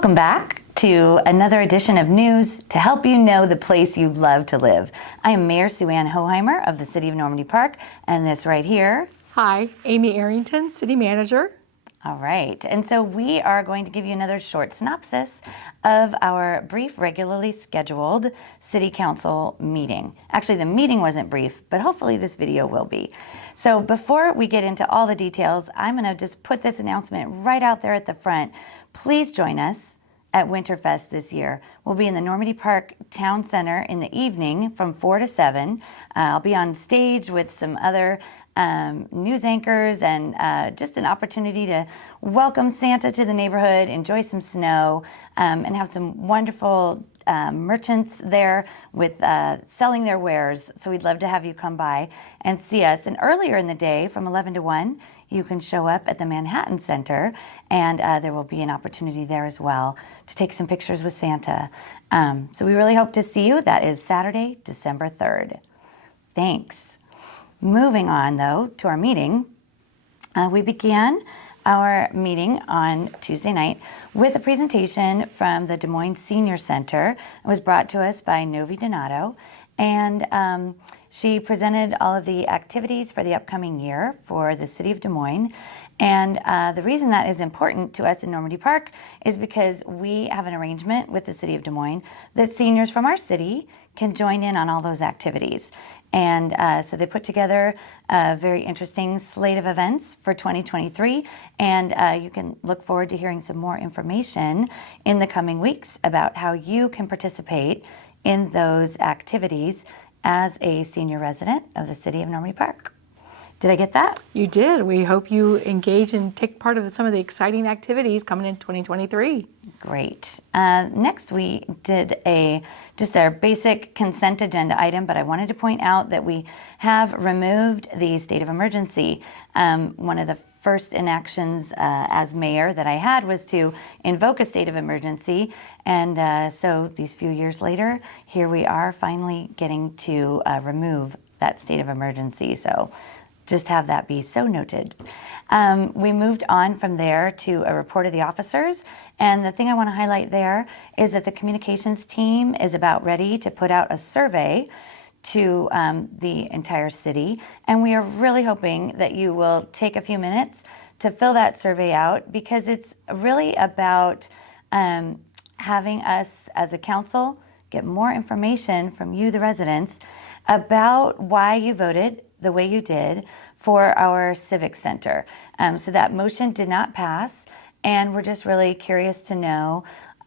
Welcome back to another edition of news to help you know the place you love to live. I am Mayor Sue Ann Hohimer of the City of Normandy Park, and this right here. Hi, Amy Arrington, City Manager. All right, and so we are going to give you another short synopsis of our brief, regularly scheduled City Council meeting. Actually, the meeting wasn't brief, but hopefully this video will be. So before we get into all the details, I'm going to just put this announcement right out there at the front. Please join us at Winterfest this year. We'll be in the Normandy Park Town Center in the evening from 4 to 7. I'll be on stage with some other news anchors and just an opportunity to welcome Santa to the neighborhood, enjoy some snow, and have some wonderful merchants there with selling their wares. So we'd love to have you come by and see us. And earlier in the day from 11 to 1, you can show up at the Manhattan Center, and there will be an opportunity there as well to take some pictures with Santa. So we really hope to see you. That is Saturday, December 3rd. Thanks. Moving on, though, to our meeting, we began our meeting on Tuesday night with a presentation from the Des Moines Senior Center. It was brought to us by Novi Donato, and she presented all of the activities for the upcoming year for the City of Des Moines. And the reason that is important to us in Normandy Park is because we have an arrangement with the City of Des Moines that seniors from our city can join in on all those activities. And so they put together a very interesting slate of events for 2023, and you can look forward to hearing some more information in the coming weeks about how you can participate in those activities as a senior resident of the City of Normandy Park. Did I get that? You did. We hope you engage and take part of some of the exciting activities coming in 2023. Great. Next, we did just our basic consent agenda item, but I wanted to point out that we have removed the state of emergency. One of the first inactions as mayor that I had was to invoke a state of emergency, and so these few years later, here we are finally getting to remove that state of emergency. So just have that be so noted. We moved on from there to a report of the officers, and the thing I want to highlight there is that the communications team is about ready to put out a survey to the entire city, and we are really hoping that you will take a few minutes to fill that survey out, because it's really about having us as a council get more information from you, the residents, about why you voted the way you did for our Civic Center. So that motion did not pass, and we're just really curious to know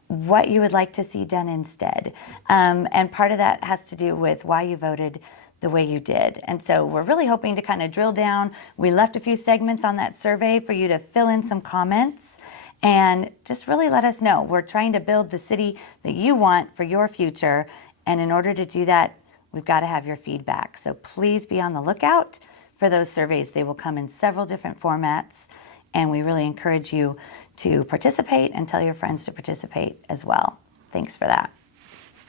what you would like to see done instead. And part of that has to do with why you voted the way you did. And so we're really hoping to kind of drill down. We left a few segments on that survey for you to fill in some comments and just really let us know. We're trying to build the city that you want for your future, and in order to do that, we've got to have your feedback. So please be on the lookout for those surveys. They will come in several different formats, and we really encourage you to participate and tell your friends to participate as well. Thanks for that.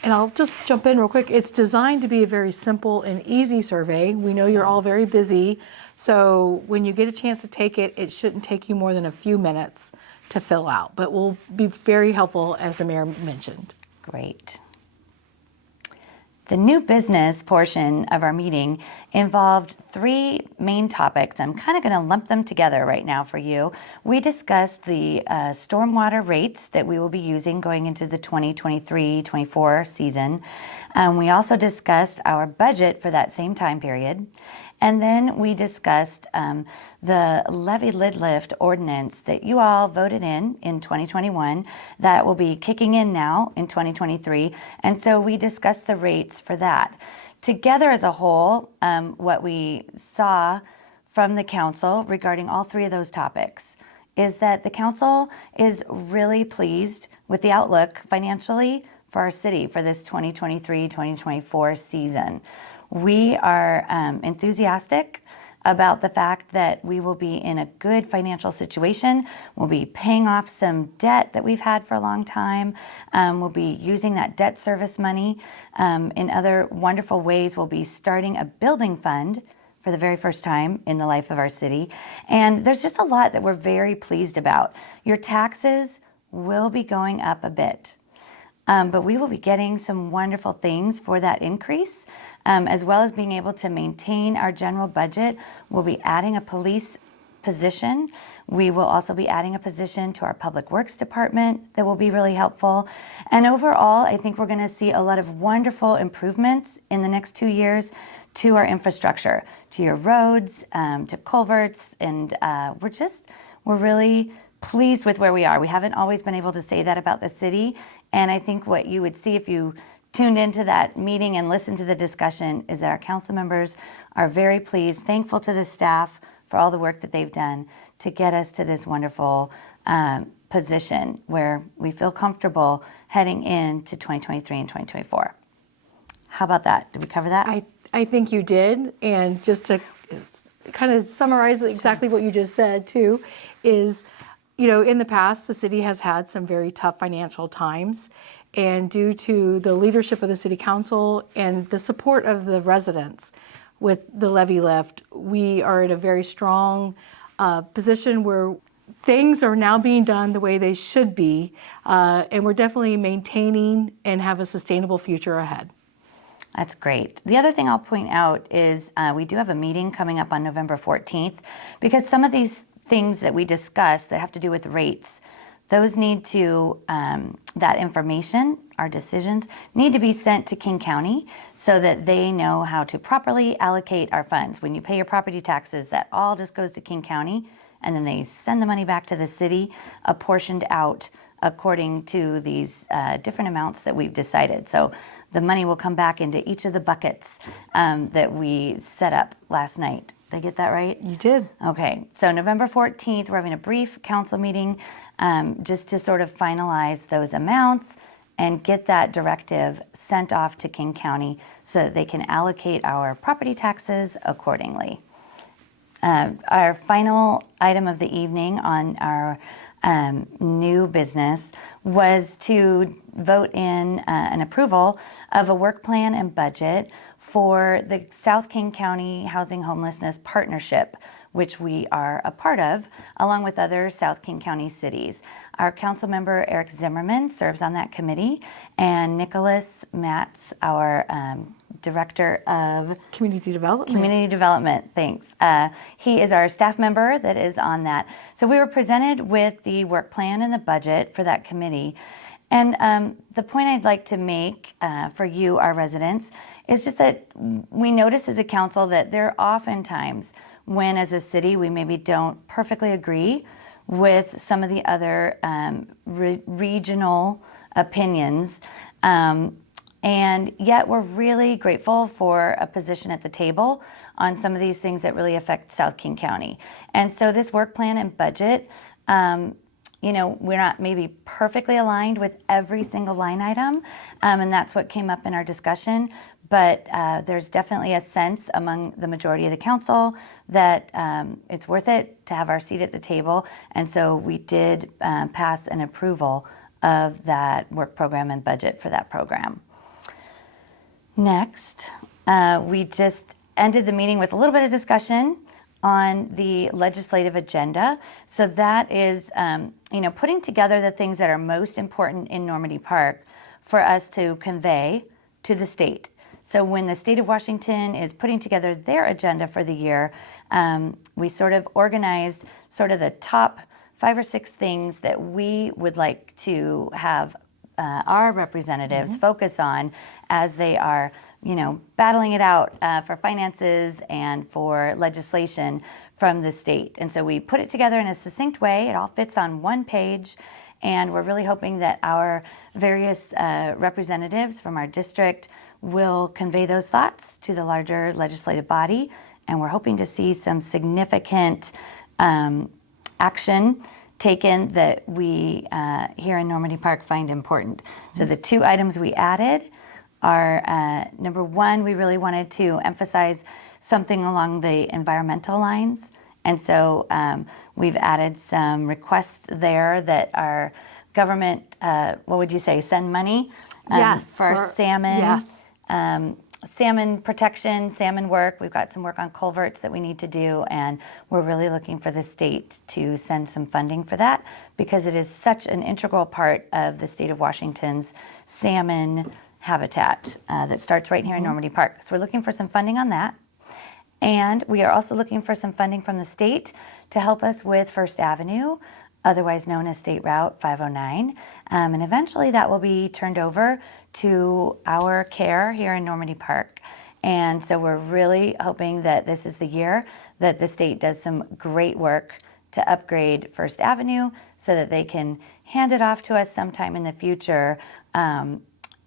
And I'll just jump in real quick. It's designed to be a very simple and easy survey. We know you're all very busy, so when you get a chance to take it, it shouldn't take you more than a few minutes to fill out, but will be very helpful, as the mayor mentioned. Great. The new business portion of our meeting involved three main topics. I'm kind of going to lump them together right now for you. We discussed the stormwater rates that we will be using going into the 2023-24 season. We also discussed our budget for that same time period. And then we discussed the levy lid lift ordinance that you all voted in 2021 that will be kicking in now in 2023. And so we discussed the rates for that. Together as a whole, what we saw from the council regarding all three of those topics is that the council is really pleased with the outlook financially for our city for this 2023-2024 season. We are enthusiastic about the fact that we will be in a good financial situation. We'll be paying off some debt that we've had for a long time. We'll be using that debt service money in other wonderful ways. We'll be starting a building fund for the very first time in the life of our city. And there's just a lot that we're very pleased about. Your taxes will be going up a bit. But we will be getting some wonderful things for that increase, as well as being able to maintain our general budget. We'll be adding a police position. We will also be adding a position to our Public Works Department that will be really helpful. And overall, I think we're going to see a lot of wonderful improvements in the next 2 years to our infrastructure, to your roads, to culverts, and we're really pleased with where we are. We haven't always been able to say that about the city, and I think what you would see if you tuned into that meeting and listened to the discussion is that our council members are very pleased, thankful to the staff for all the work that they've done to get us to this wonderful position where we feel comfortable heading into 2023 and 2024. How about that? Did we cover that? I think you did, and just to kind of summarize exactly what you just said too, is, in the past, the city has had some very tough financial times, and due to the leadership of the city council and the support of the residents with the levy lift, we are in a very strong position where things are now being done the way they should be, and we're definitely maintaining and have a sustainable future ahead. That's great. The other thing I'll point out is we do have a meeting coming up on November 14th, because some of these things that we discussed that have to do with rates, those need to, that information, our decisions, need to be sent to King County so that they know how to properly allocate our funds. When you pay your property taxes, that all just goes to King County, and then they send the money back to the city, apportioned out according to these different amounts that we've decided. So the money will come back into each of the buckets that we set up last night. Did I get that right? You did. Okay, so November 14th, we're having a brief council meeting just to sort of finalize those amounts and get that directive sent off to King County so that they can allocate our property taxes accordingly. Our final item of the evening on our new business was to vote in an approval of a work plan and budget for the South King County Housing Homelessness Partnership, which we are a part of, along with other South King County cities. Our council member, Eric Zimmerman, serves on that committee, and Nicholas Matz, our Director of Community Development. Community Development, thanks. He is our staff member that is on that. So we were presented with the work plan and the budget for that committee. And the point I'd like to make for you, our residents, is just that we notice as a council that there are often times when, as a city, we maybe don't perfectly agree with some of the other regional opinions. And yet we're really grateful for a position at the table on some of these things that really affect South King County. And so this work plan and budget, we're not maybe perfectly aligned with every single line item, and that's what came up in our discussion. But there's definitely a sense among the majority of the council that it's worth it to have our seat at the table. And so we did pass an approval of that work program and budget for that program. Next, we just ended the meeting with a little bit of discussion on the legislative agenda. So that is, putting together the things that are most important in Normandy Park for us to convey to the state. So when the state of Washington is putting together their agenda for the year, we sort of organized sort of the top 5 or 6 things that we would like to have our representatives focus on as they are, battling it out for finances and for legislation from the state. And so we put it together in a succinct way. It all fits on one page. And we're really hoping that our various representatives from our district will convey those thoughts to the larger legislative body. And we're hoping to see some significant action taken that we here in Normandy Park find important. So the 2 items we added are, number 1, we really wanted to emphasize something along the environmental lines. And so we've added some requests there that our government, what would you say, send money yes, for salmon, yes. salmon protection, salmon work. We've got some work on culverts that we need to do, and we're really looking for the state to send some funding for that because it is such an integral part of the state of Washington's salmon habitat that starts right here in Normandy Park. So we're looking for some funding on that. And we are also looking for some funding from the state to help us with First Avenue, otherwise known as State Route 509. And eventually that will be turned over to our care here in Normandy Park. And so we're really hoping that this is the year that the state does some great work to upgrade First Avenue so that they can hand it off to us sometime in the future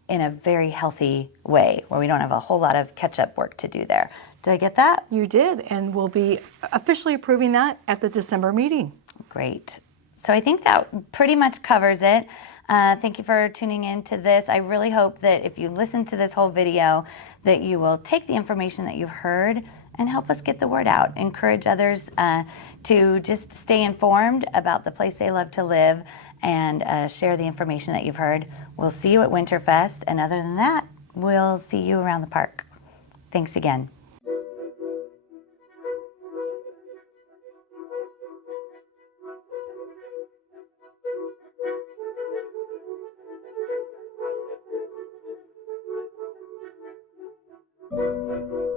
in a very healthy way where we don't have a whole lot of catch-up work to do there. Did I get that? You did, and we'll be officially approving that at the December meeting. Great. So I think that pretty much covers it. Thank you for tuning in to this. I really hope that if you listen to this whole video, that you will take the information that you've heard and help us get the word out. Encourage others to just stay informed about the place they love to live and share the information that you've heard. We'll see you at Winterfest, and other than that, we'll see you around the park. Thanks again.